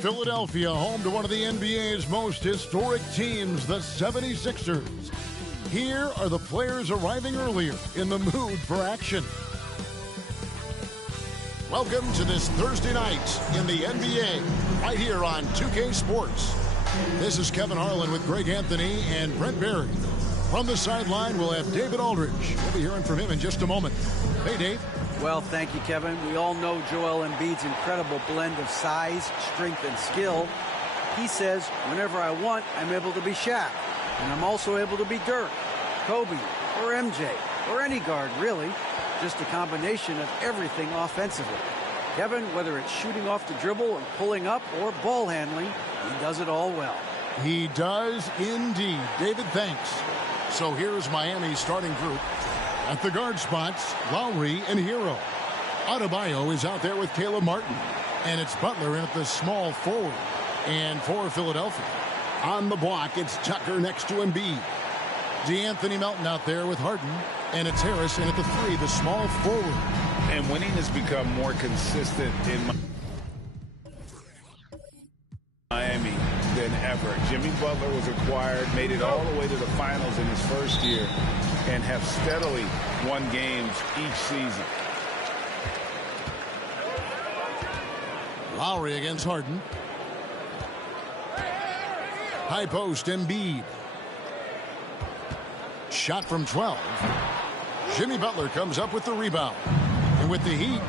Philadelphia, home to one of the NBA's most historic teams, the 76ers. Here are the players arriving earlier in the mood for action. Welcome to this Thursday night in the NBA, right here on 2K Sports. This is Kevin Harlan with Greg Anthony and Brent Barry. From the sideline, we'll have David Aldridge. We'll be hearing from him in just a moment. Hey, Dave. Well, thank you, Kevin. We all know Joel Embiid's incredible blend of size, strength, and skill. He says, whenever I want, I'm able to be Shaq. And I'm also able to be Dirk, Kobe, or MJ, or any guard, really. Just a combination of everything offensively. Kevin, whether it's shooting off the dribble and pulling up or ball handling, he does it all well. He does indeed. David, thanks. So here's Miami's starting group. At the guard spots, Lowry and Hero. Adebayo is out there with Caleb Martin. And it's Butler in at the small forward. And for Philadelphia, on the block, it's Tucker next to Embiid. DeAnthony Melton out there with Harden. And it's Harris in at the 3, the small forward. And winning has become more consistent in Miami than ever. Jimmy Butler was acquired, made it all the way to the finals in his first year, and have steadily won games each season. Lowry against Harden. High post, Embiid. Shot from 12. Jimmy Butler comes up with the rebound. And with the Heat,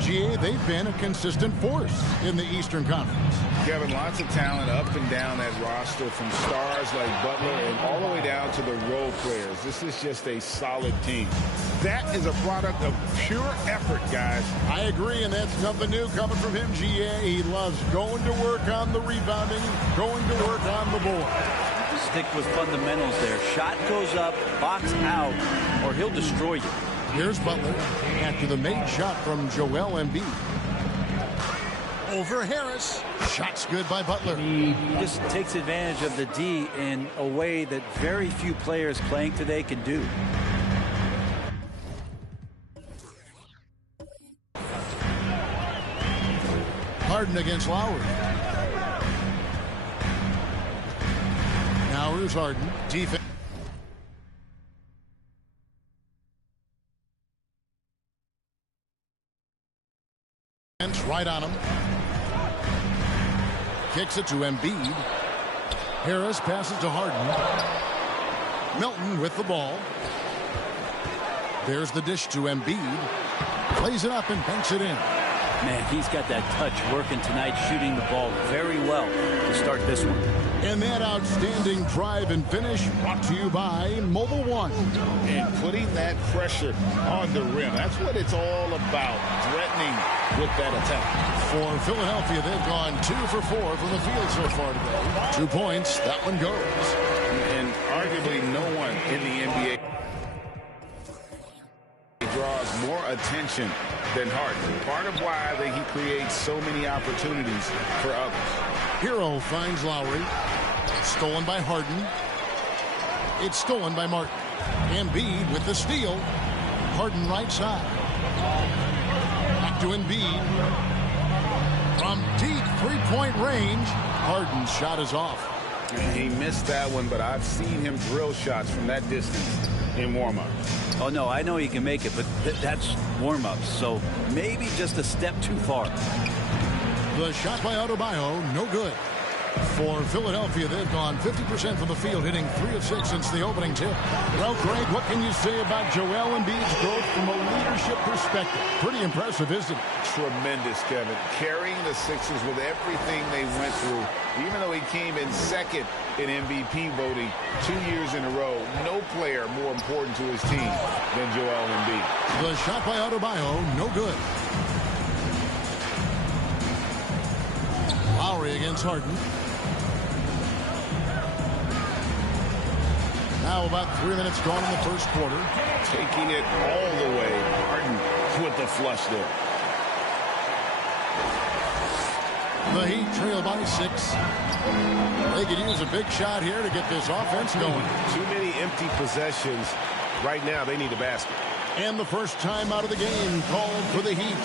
GA, they've been a consistent force in the Eastern Conference. Kevin, lots of talent up and down that roster, from stars like Butler and all the way down to the role players. This is just a solid team. That is a product of pure effort, guys. I agree, and that's nothing new coming from him, GA. He loves going to work on the rebounding, going to work on the board. Stick with fundamentals there. Shot goes up, box out, or he'll destroy you. Here's Butler after the made shot from Joel Embiid. Over Harris. Shot's good by Butler. He just takes advantage of the D in a way that very few players playing today can do. Harden against Lowry. Now here's Harden. Defense. Right on him. Kicks it to Embiid. Harris passes to Harden. Milton with the ball. There's the dish to Embiid. Plays it up and banks it in. Man, he's got that touch working tonight, shooting the ball very well to start this one. And that outstanding drive and finish brought to you by Mobile One. And putting that pressure on the rim. That's what it's all about, threatening with that attack. For Philadelphia, they've gone 2 for 4 from the field so far today. 2 points, that one goes. And arguably no one in the NBA draws more attention than Harden. Part of why he creates so many opportunities for others. Hero finds Lowry. Stolen by Harden. It's stolen by Martin. Embiid with the steal. Harden right side. Back to Embiid. From deep three-point range, Harden's shot is off. And he missed that one, but I've seen him drill shots from that distance in warm-up. Oh, no, I know he can make it, but that's warm-ups, so maybe just a step too far. The shot by Adebayo, no good. For Philadelphia, they've gone 50% from the field, hitting 3 of 6 since the opening tip. Well, Greg, what can you say about Joel Embiid's growth from a leadership perspective? Pretty impressive, isn't it? Tremendous, Kevin. Carrying the Sixers with everything they went through. Even though he came in second in MVP voting 2 years in a row, no player more important to his team than Joel Embiid. The shot by Adebayo, no good. Lowry against Harden. Now about 3 minutes gone in the first quarter. Taking it all the way. Harden with the flush there. The Heat trail by 6. They could use a big shot here to get this offense going. Too many empty possessions. Right now, they need a basket. And the first time out of the game called for the Heat.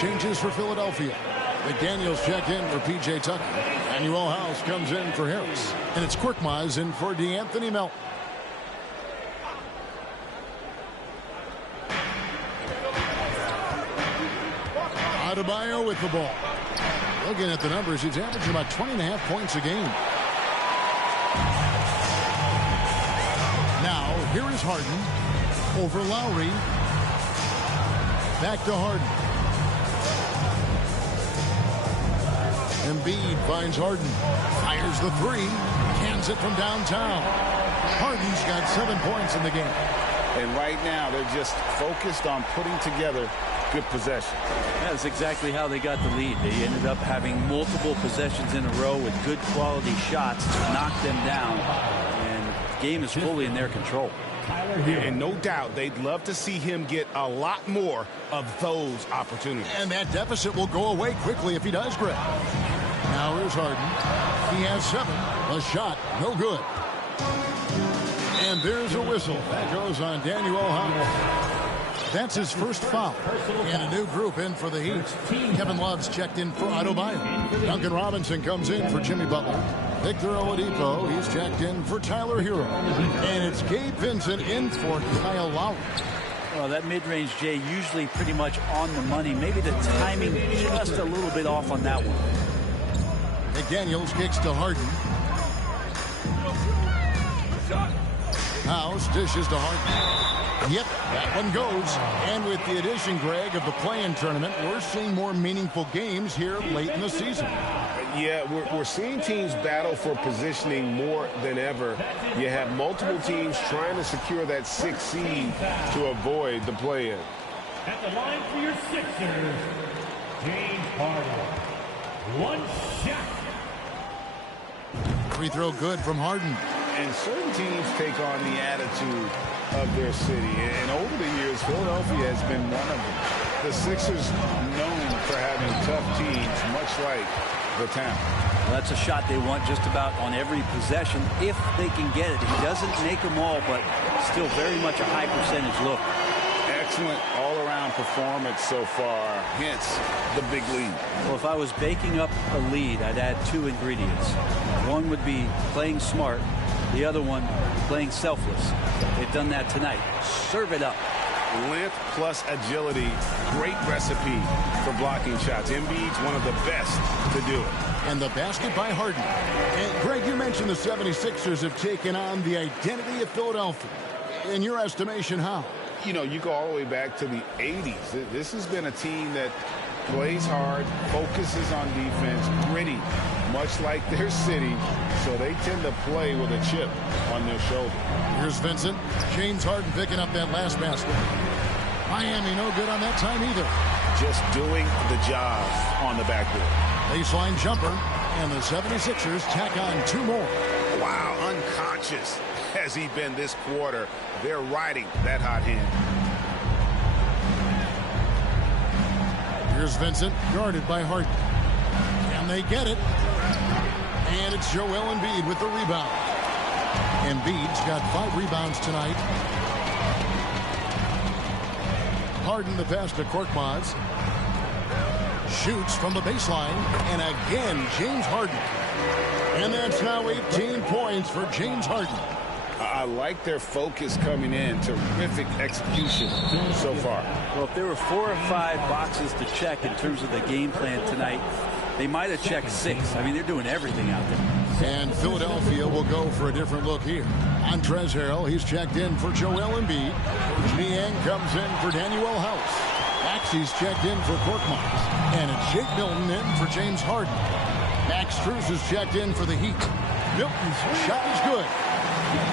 changes for Philadelphia. McDaniels checked in for P.J. Tucker. Daniel House comes in for Harris. And it's Korkmaz in for DeAnthony Melton. Adebayo with the ball. Looking at the numbers, he's averaging about 20.5 points a game. Now, here is Harden over Lowry. Back to Harden. Embiid finds Harden. Fires the three. Cans it from downtown. Harden's got 7 points in the game. And right now, they're just focused on putting together good possession. That's exactly how they got the lead. They ended up having multiple possessions in a row with good quality shots to knock them down. And the game is fully in their control. And no doubt they'd love to see him get a lot more of those opportunities. And that deficit will go away quickly if he does, Greg. Now here's Harden. He has 7. A shot, no good. And there's a whistle. That goes on Daniel House. That's his first foul. And a new group in for the Heat. Kevin Love's checked in for Adebayo. Duncan Robinson comes in for Jimmy Butler. Victor Oladipo, he's checked in for Tyler Hero. And it's Gabe Vincent in for Kyle Lowry. Well, that mid-range, Jay, usually pretty much on the money. Maybe the timing just a little bit off on that one. McDaniels kicks to Harden. House dishes to Harden. Yep, that one goes. And with the addition, Greg, of the play-in tournament, we're seeing more meaningful games here late in the season. Yeah, we're seeing teams battle for positioning more than ever. You have multiple teams trying to secure that 6th seed to avoid the play-in. At the line for your Sixers, James Harden. One shot. Free throw good from Harden. And certain teams take on the attitude of their city. And over the years, Philadelphia has been one of them. The Sixers known for having tough teams, much like the town. Well, that's a shot they want just about on every possession if they can get it. He doesn't make them all, but still very much a high percentage look. Excellent all-around performance so far, hence the big lead. Well, if I was baking up a lead, I'd add 2 ingredients. One would be playing smart. The other one, playing selfless. They've done that tonight. Serve it up. Length plus agility, great recipe for blocking shots. Embiid's one of the best to do it. And the basket by Harden. And Greg, you mentioned the 76ers have taken on the identity of Philadelphia. In your estimation, how? You know, you go all the way back to the 80s. This has been a team that plays hard, focuses on defense, gritty, much like their city, so they tend to play with a chip on their shoulder. Here's Vincent. James Harden picking up that last basket. Miami no good on that time either. Just doing the job on the backboard. Baseline jumper, and the 76ers tack on 2 more. Wow, unconscious has he been this quarter. They're riding that hot hand. Here's Vincent, guarded by Harden. Can they get it? And it's Joel Embiid with the rebound. Embiid's got 5 rebounds tonight. Harden the pass to Korkmaz. Shoots from the baseline. And again, James Harden. And that's now 18 points for James Harden. I like their focus coming in. Terrific execution so far. Well, if there were 4 or 5 boxes to check in terms of the game plan tonight, they might have checked 6. I mean, they're doing everything out there. And Philadelphia will go for a different look here. Montrezl Harrell, he's checked in for Joel Embiid. Niang comes in for Daniel House. Maxey's checked in for Korkmaz. And it's Jake Milton in for James Harden. Max Strus is checked in for the Heat. Milton's shot is good.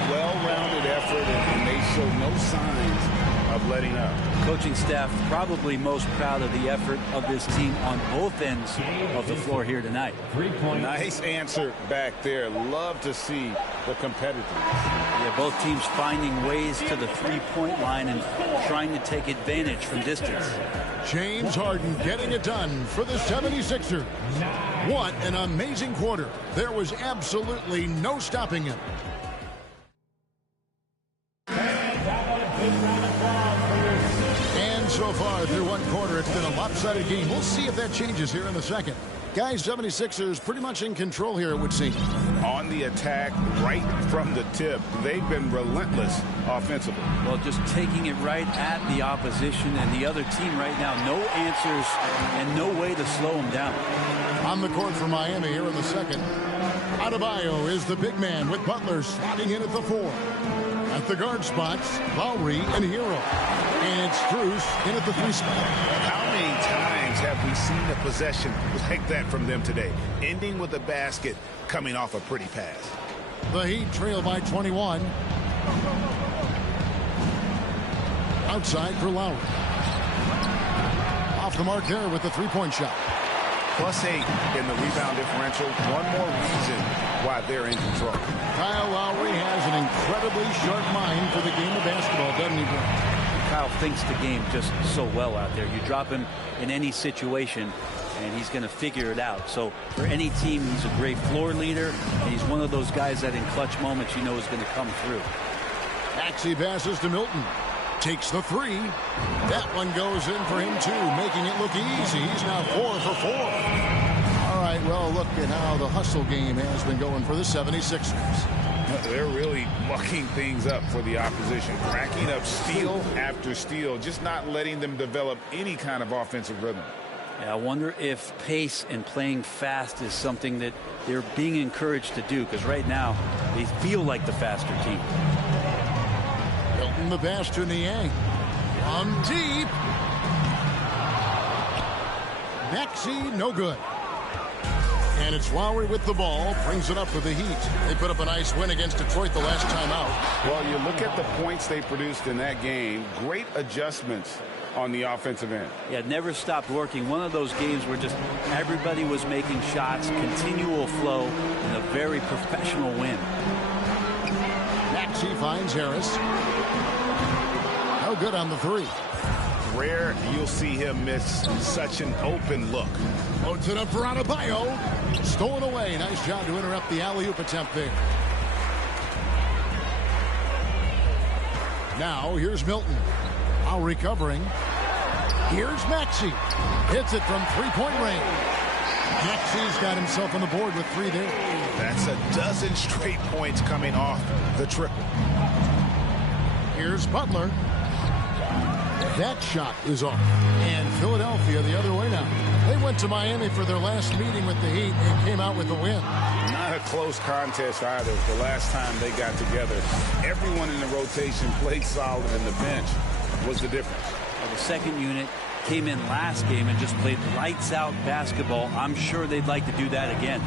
Well-rounded effort, and they show no signs of letting up. Coaching staff probably most proud of the effort of this team on both ends of the floor here tonight. Nice answer back there. Love to see the competitiveness. Yeah, both teams finding ways to the three-point line and trying to take advantage from distance. James Harden getting it done for the 76ers. What an amazing quarter. There was absolutely no stopping him. And so far through one quarter, it's been a lopsided game. We'll see if that changes here in the second. Guys, 76ers pretty much in control here, it would seem. On the attack right from the tip. They've been relentless offensively. Well, just taking it right at the opposition and the other team right now. No answers and no way to slow them down. On the court for Miami here in the second. Adebayo is the big man with Butler slotting in at the 4. At the guard spots, Lowry and Hero. And it's Strus in at the 3 spot. How many times have we seen a possession like that from them today? Ending with a basket, coming off a pretty pass. The Heat trail by 21. Outside for Lowry. Off the mark there with the 3-point shot. +8 in the rebound differential. One more reason why they're in control. Kyle Lowry has an incredibly sharp mind for the game of basketball, doesn't he, Brent? Kyle thinks the game just so well out there. You drop him in any situation, and he's going to figure it out. So for any team, he's a great floor leader, and he's one of those guys that in clutch moments you know is going to come through. Maxey passes to Milton. Takes the 3. That one goes in for him, too, making it look easy. He's now 4 for 4. All right, well, look at how the hustle game has been going for the 76ers. They're really mucking things up for the opposition, racking up steal after steal, just not letting them develop any kind of offensive rhythm. Yeah, I wonder if pace and playing fast is something that they're being encouraged to do, because right now they feel like the faster team. Milton the pass to Niang. From deep. Maxey, no good. And it's Lowry with the ball, brings it up for the Heat. They put up a nice win against Detroit the last time out. Well, you look at the points they produced in that game, great adjustments on the offensive end. Yeah, never stopped working. One of those games where just everybody was making shots, continual flow, and a very professional win. Maxey finds Harris. No good on the 3. Rare you'll see him miss such an open look. Loads it up for Adebayo. Stolen away. Nice job to interrupt the alley-oop attempt there. Now here's Milton. Now recovering. Here's Maxey. Hits it from 3-point range. Maxey's got himself on the board with 3 there. That's a dozen straight points coming off the triple. Here's Butler. That shot is off. And Philadelphia the other way now. They went to Miami for their last meeting with the Heat and came out with a win. Not a close contest either. The last time they got together, everyone in the rotation played solid, and the bench was the difference. Well, the second unit came in last game and just played lights-out basketball. I'm sure they'd like to do that again.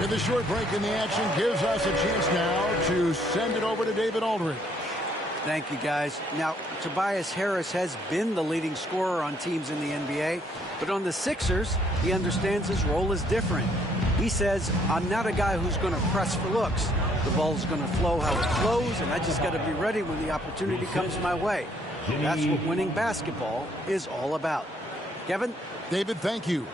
With a short break in the action gives us a chance now to send it over to David Aldridge. Thank you, guys. Now, Tobias Harris has been the leading scorer on teams in the NBA, but on the Sixers, he understands his role is different. He says, I'm not a guy who's going to press for looks. The ball's going to flow how it flows, and I just got to be ready when the opportunity comes my way. That's what winning basketball is all about. Kevin? David, thank you.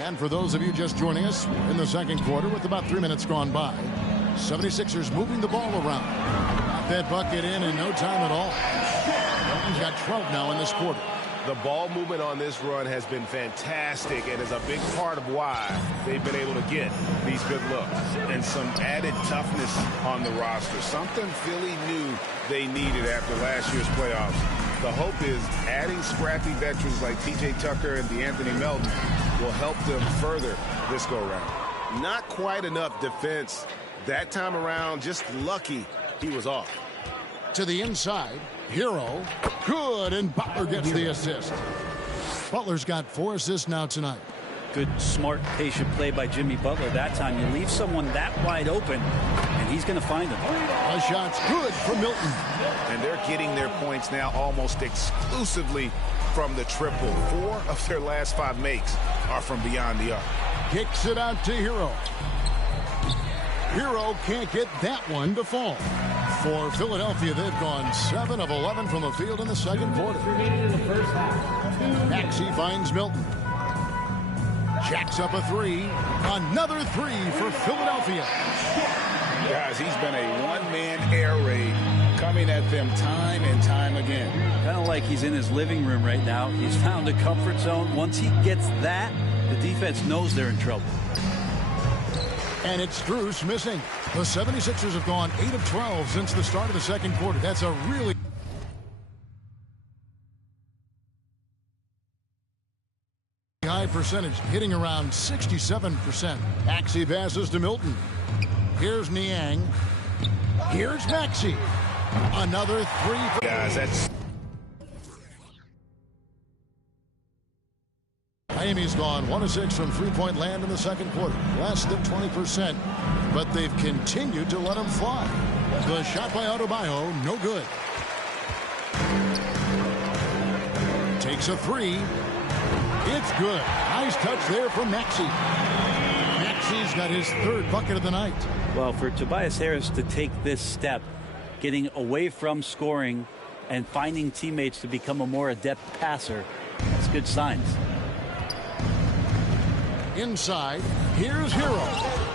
And for those of you just joining us, we're in the second quarter with about 3 minutes gone by. 76ers moving the ball around. Got that bucket in no time at all. Milton's got 12 now in this quarter. The ball movement on this run has been fantastic and is a big part of why they've been able to get these good looks. And some added toughness on the roster. Something Philly knew they needed after last year's playoffs. The hope is adding scrappy veterans like P.J. Tucker and DeAnthony Melton will help them further this go-round. Not quite enough defense that time around. Just lucky he was off. To the inside. Hero. Good. And Butler gets the assist. Butler's got 4 assists now tonight. Good, smart, patient play by Jimmy Butler. That time you leave someone that wide open, and he's going to find them. The shot's good from Milton. And they're getting their points now almost exclusively from the triple. 4 of their last 5 makes are from beyond the arc. Kicks it out to Hero. Hero can't get that one to fall. For Philadelphia, they've gone 7 of 11 from the field in the second quarter. Maxey finds Milton. Jacks up a 3. Another 3 for Philadelphia. Guys, he's been a one-man air raid coming at them time and time again. Kind of like he's in his living room right now. He's found a comfort zone. Once he gets that, the defense knows they're in trouble. And it's Strus missing. The 76ers have gone 8 of 12 since the start of the second quarter. That's a really high percentage, hitting around 67%. Maxey passes to Milton. Here's Niang. Here's Maxey. Another three. Guys, that's... Miami's gone 1 of 6 from three-point land in the second quarter. Less than 20%. But they've continued to let them fly. The shot by Adebayo, no good. Takes a three. It's good. Nice touch there from Maxey. Maxey's got his third bucket of the night. Well, for Tobias Harris to take this step, getting away from scoring and finding teammates to become a more adept passer, that's good signs. Inside, here's Hero.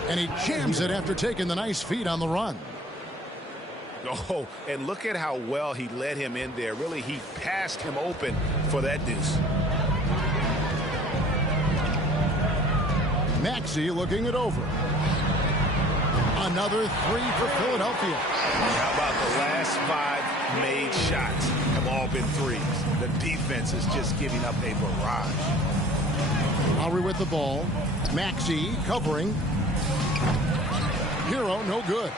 And he jams it after taking the nice feed on the run. Oh, and look at how well he led him in there. Really, he passed him open for that deuce. Maxey looking it over. Another three for Philadelphia. How about the last 5 made shots have all been threes? The defense is just giving up a barrage. Lowry with the ball. Maxey covering. Hero no good.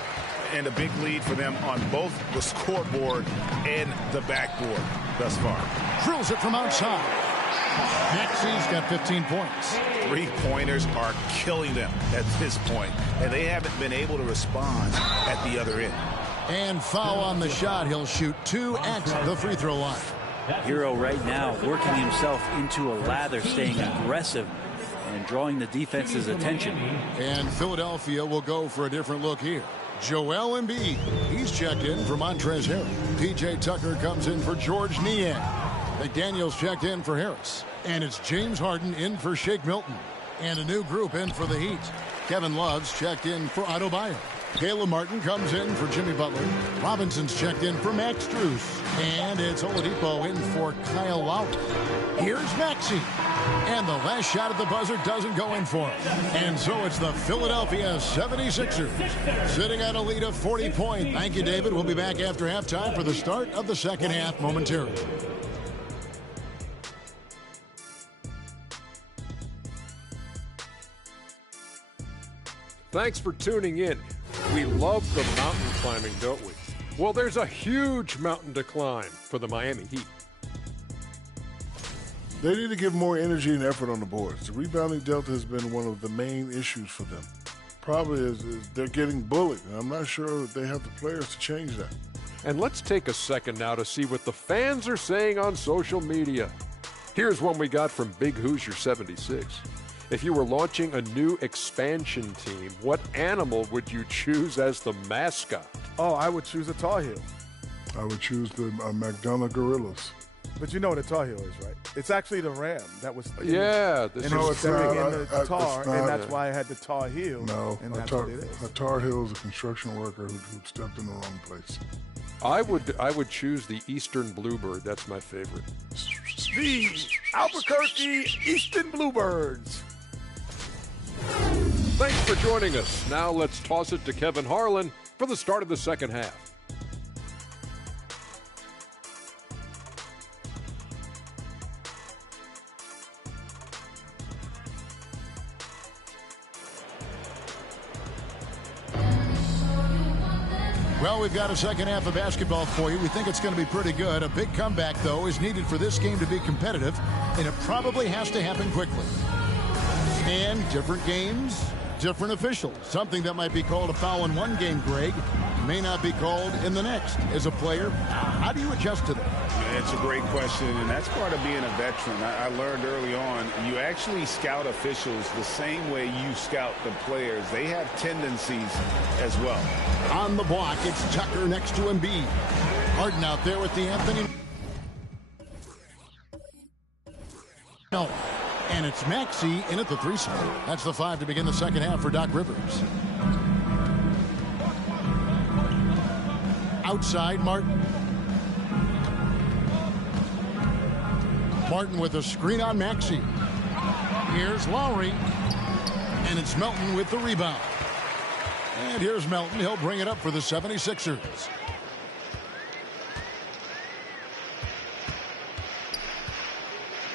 And a big lead for them on both the scoreboard and the backboard thus far. Drills it from outside. Maxey's got 15 points. 3-pointers are killing them at this point, and they haven't been able to respond at the other end. And foul on the shot. He'll shoot 2 at the free throw line. Hero right now working himself into a lather, staying aggressive and drawing the defense's attention. And Philadelphia will go for a different look here. Joel Embiid, he's checked in for Montrezl Harrell. P.J. Tucker comes in for George Niang. McDaniels checked in for Harris. And it's James Harden in for Shake Milton. And a new group in for the Heat. Kevin Love's checked in for Adebayo. Caleb Martin comes in for Jimmy Butler. Robinson's checked in for Max Strus. And it's Oladipo in for Kyle Lowry. Here's Maxey. And the last shot at the buzzer doesn't go in for him. And so it's the Philadelphia 76ers sitting at a lead of 40 points. Thank you, David. We'll be back after halftime for the start of the second half momentarily. Thanks for tuning in. We love the mountain climbing, don't we? Well, there's a huge mountain to climb for the Miami Heat. They need to give more energy and effort on the boards. The rebounding delta has been one of the main issues for them. Probably is they're getting bullied, and I'm not sure that they have the players to change that. And let's take a second now to see what the fans are saying on social media. Here's one we got from Big Hoosier 76. If you were launching a new expansion team, what animal would you choose as the mascot? Oh, I would choose a Tar Heel. I would choose the McDonough Gorillas. But you know what a Tar Heel is, right? It's actually the ram that was Yeah. and No, it's it's not. in the tar, It's not. and that's why I had the Tar Heel. No, and a that's tar, what it is. a Tar Heel is a construction worker who stepped in the wrong place. I would choose the Eastern Bluebird. That's my favorite. The Albuquerque Eastern Bluebirds. Thanks for joining us. Now let's toss it to Kevin Harlan for the start of the second half. Well, we've got a second half of basketball for you. We think it's going to be pretty good. A big comeback, though, is needed for this game to be competitive, and it probably has to happen quickly. And different games, different officials. Something that might be called a foul in one game, Greg, may not be called in the next. As a player, how do you adjust to that? It's a great question, and that's part of being a veteran. I learned early on, you actually scout officials the same way you scout the players. They have tendencies as well. On the block, it's Tucker next to Embiid. Harden out there with the Anthony. No. And it's Maxey in at the 3 spot. That's the 5 to begin the second half for Doc Rivers. outside Martin. Martin with a screen on Maxey. Here's Lowry. And it's Melton with the rebound. And here's Melton. He'll bring it up for the 76ers.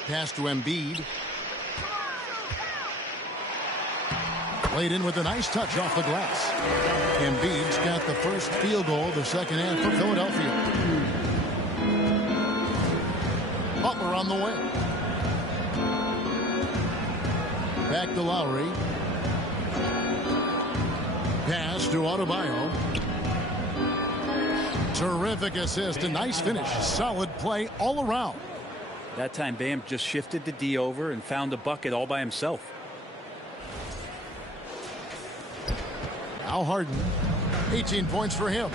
Pass to Embiid. Laid in with a nice touch off the glass. Embiid's got the first field goal of the second half for Philadelphia. Butler on the way. Back to Lowry. Pass to Adebayo. Terrific assist. A nice finish. Solid play all around. That time Bam just shifted the D over and found a bucket all by himself. Al Harden, 18 points for him.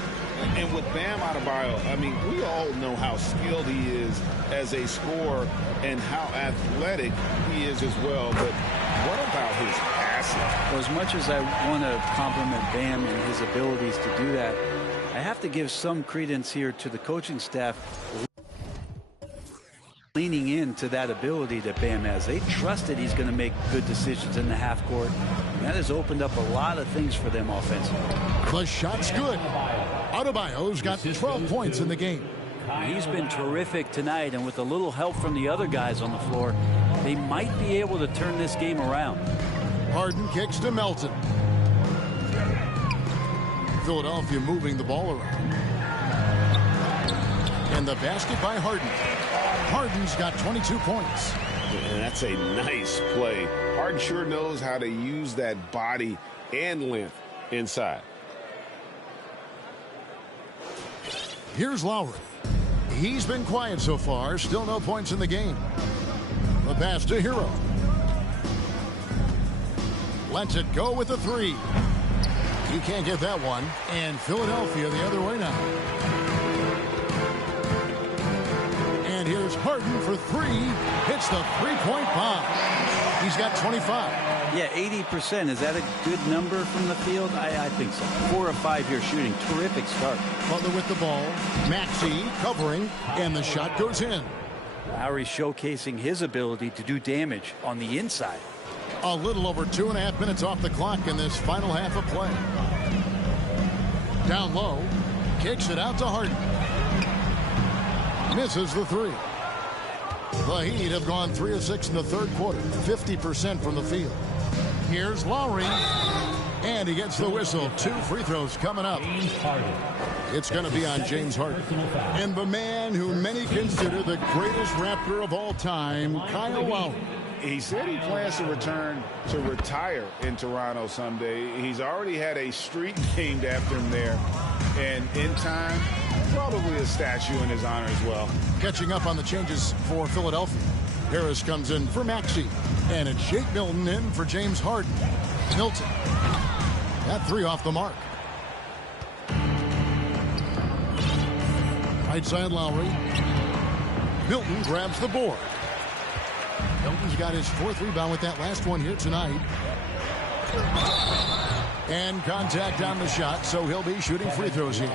And with Bam Adebayo, I mean, we all know how skilled he is as a scorer and how athletic he is as well. But what about his passing? Well, as much as I want to compliment Bam and his abilities to do that, I have to give some credence here to the coaching staff leaning into that ability that Bam has. They trusted he's going to make good decisions in the half court. And that has opened up a lot of things for them offensively. The shot's good. Adebayo's got 12 points in the game. He's been terrific tonight, and with a little help from the other guys on the floor, they might be able to turn this game around. Harden kicks to Melton. Philadelphia moving the ball around. And the basket by Harden. Harden's got 22 points. And that's a nice play. Harden sure knows how to use that body and length inside. Here's Lowry. He's been quiet so far. Still no points in the game. The pass to Hero. Lets it go with a three. He can't get that one. And Philadelphia the other way now. And here's Harden for three. Hits the three-point bomb. He's got 25. Yeah, 80%. Is that a good number from the field? I think so. 4 of 5 here shooting. Terrific start. Butler with the ball. Maxey covering. And the shot goes in. Lowry showcasing his ability to do damage on the inside. A little over 2.5 minutes off the clock in this final half of play. Down low. Kicks it out to Harden. Misses the three. The Heat have gone 3 of 6 in the third quarter. 50% from the field. Here's Lowry. And he gets the whistle. 2 free throws coming up. It's going to be on James Harden. And the man who many consider the greatest Raptor of all time, Kyle Lowry. He said he plans to return to retire in Toronto someday. He's already had a street named after him there. And in time, probably a statue in his honor as well. Catching up on the changes for Philadelphia. Harris comes in for Maxey. And it's Shake Milton in for James Harden. Milton. That three off the mark. Right side Lowry. Milton grabs the board. Milton's got his 4th rebound with that last one here tonight. And contact on the shot, so he'll be shooting free throws here.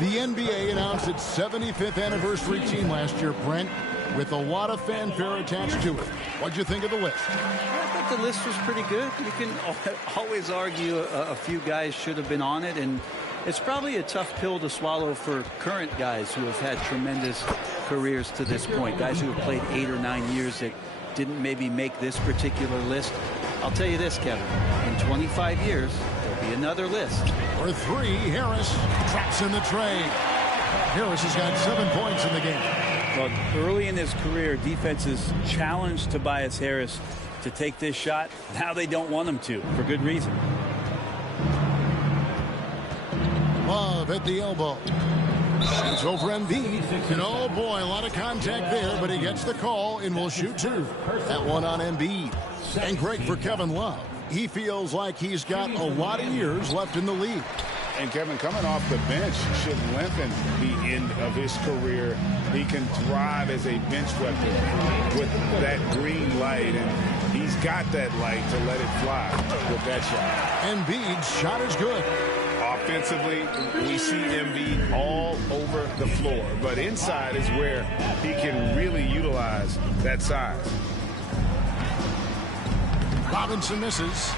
The NBA announced its 75th anniversary team last year, Brent, with a lot of fanfare attached to it. What'd you think of the list? I thought the list was pretty good. You can always argue a few guys should have been on it, and it's probably a tough pill to swallow for current guys who have had tremendous careers to this point. Guys who have played 8 or 9 years that didn't maybe make this particular list. I'll tell you this, Kevin. In 25 years, there'll be another list. For three, Harris traps in the tray. Harris has got 7 points in the game. Well, early in his career, defenses challenged Tobias Harris to take this shot. Now they don't want him to, for good reason. Love at the elbow. It's over Embiid. And oh boy, a lot of contact there, but he gets the call and will shoot 2. That one on Embiid. And great for Kevin Love. He feels like he's got a lot of years left in the league. And Kevin, coming off the bench should lengthen the end of his career. He can thrive as a bench weapon with that green light, and he's got that light to let it fly with that shot. Embiid's shot is good. Offensively, we see Embiid all over the floor, but inside is where he can really utilize that size. Robinson misses.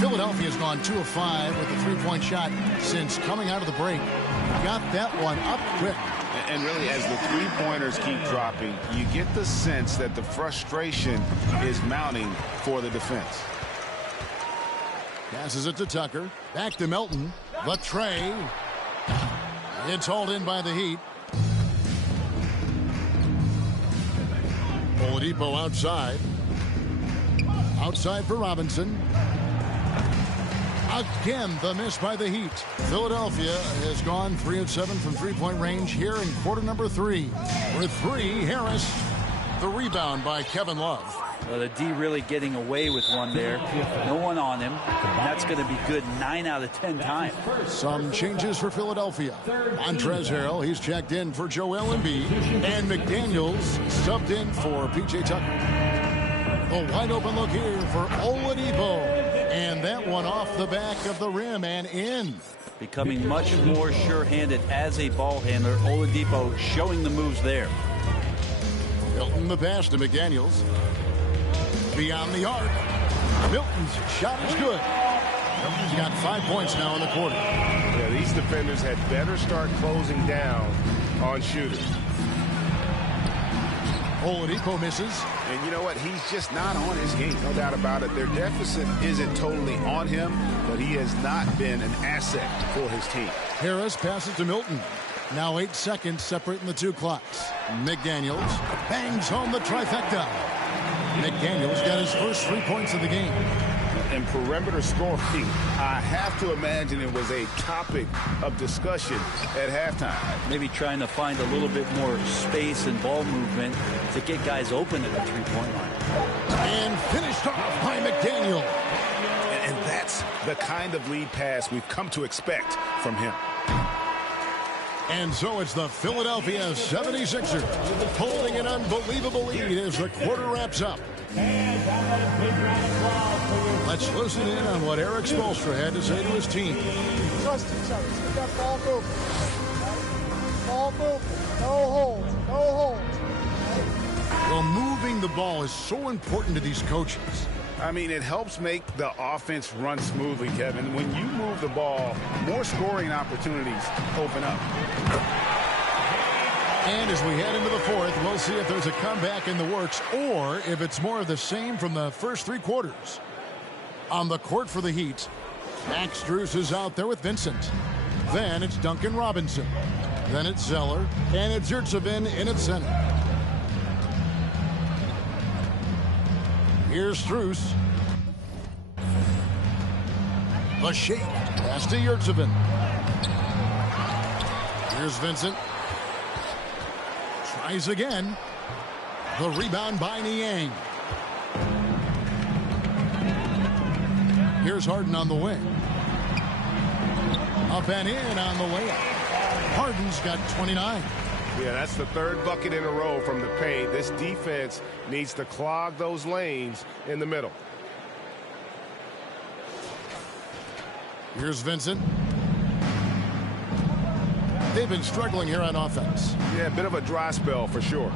Philadelphia's gone 2 of 5 with a three-point shot since coming out of the break. Got that one up quick. And really, as the three-pointers keep dropping, you get the sense that the frustration is mounting for the defense. Passes it to Tucker. Back to Melton. The tray. It's hauled in by the Heat. Oladipo outside. Outside for Robinson. Again, the miss by the Heat. Philadelphia has gone 3 of 7 from three-point range here in quarter number 3. With 3, Harris. The rebound by Kevin Love. Well, the D really getting away with one there. No one on him. And that's going to be good 9 out of 10 times. Some changes for Philadelphia. Montrezl Harrell, he's checked in for Joel Embiid. And McDaniels subbed in for P.J. Tucker. The wide open look here for Oladipo. And that one off the back of the rim and in. Becoming much more sure-handed as a ball handler. Oladipo showing the moves there. Milton the pass to McDaniels. Beyond the arc. Milton's shot is good. Milton's got 5 points now in the quarter. Yeah, these defenders had better start closing down on shooters. Oladipo misses. And you know what? He's just not on his game. No doubt about it. Their deficit isn't totally on him, but he has not been an asset for his team. Harris passes to Milton. Now 8 seconds separating the two clocks. McDaniels bangs home the trifecta. McDaniels got his first 3 points of the game. And perimeter scoring, I have to imagine it was a topic of discussion at halftime. Maybe trying to find a little bit more space and ball movement to get guys open at the three-point line. And finished off by McDaniel. And that's the kind of lead pass we've come to expect from him. And so it's the Philadelphia 76ers holding an unbelievable lead as the quarter wraps up. Let's listen in on what Eric Spoelstra had to say to his team. Trust each other. We got ball movement. Ball movement. No holds. No holds. Well, moving the ball is so important to these coaches. I mean, it helps make the offense run smoothly, Kevin. When you move the ball, more scoring opportunities open up. And as we head into the fourth, we'll see if there's a comeback in the works or if it's more of the same from the first 3 quarters. On the court for the Heat, Max Strus is out there with Vincent. Then it's Duncan Robinson. Then it's Zeller. And it's Yurtseven in its center. Here's Strus. The shake. Pass to Yurtseven. Here's Vincent. Tries again. The rebound by Niang. Here's Harden on the wing. Up and in on the layup. Harden's got 29. Yeah, that's the 3rd bucket in a row from the paint. This defense needs to clog those lanes in the middle. Here's Vincent. They've been struggling here on offense. Yeah, a bit of a dry spell for sure.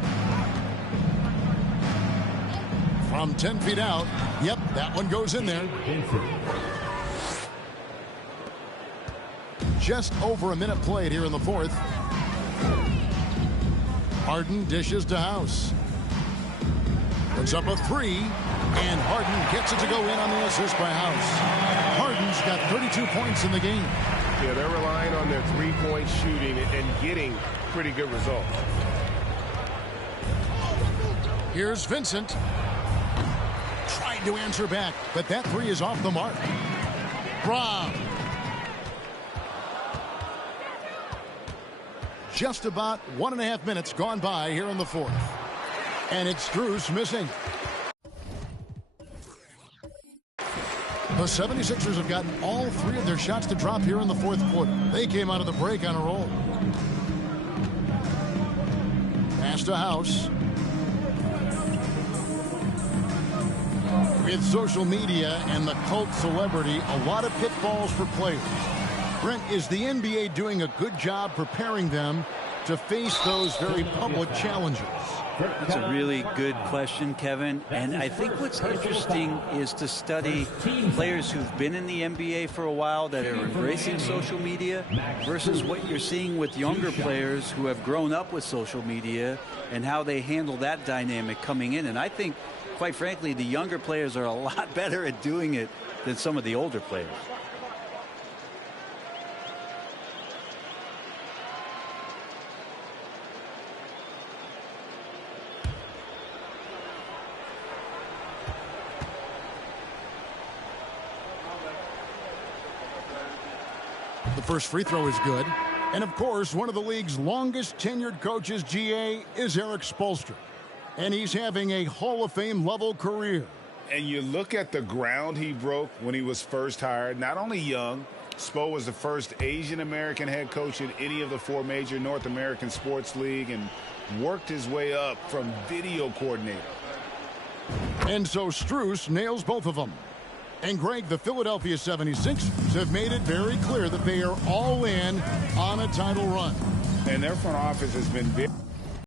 From 10 feet out. Yep, that one goes in there. Just over a minute played here in the fourth. Harden dishes to House. Puts up a 3, and Harden gets it to go in on the assist by House. Harden's got 32 points in the game. Yeah, they're relying on their three-point shooting and getting pretty good results. Here's Vincent. Tried to answer back, but that 3 is off the mark. Brown. Just about 1.5 minutes gone by here in the fourth. And it's Strus missing. The 76ers have gotten all 3 of their shots to drop here in the fourth quarter. They came out of the break on a roll. Pass to House. With social media and the cult celebrity, a lot of pitfalls for players. Brent, is the NBA doing a good job preparing them to face those very public challenges? That's a really good question, Kevin. And I think what's interesting is to study players who've been in the NBA for a while that are embracing social media versus what you're seeing with younger players who have grown up with social media and how they handle that dynamic coming in. And I think, quite frankly, the younger players are a lot better at doing it than some of the older players. The first free throw is good. And, of course, one of the league's longest tenured coaches, GA, is Eric Spoelstra. And he's having a Hall of Fame level career. And you look at the ground he broke when he was first hired. Not only young, Spo was the first Asian-American head coach in any of the 4 major North American sports league and worked his way up from video coordinator. And so Strus nails both of them. And, Greg, the Philadelphia 76ers have made it very clear that they are all in on a title run. And their front office has been very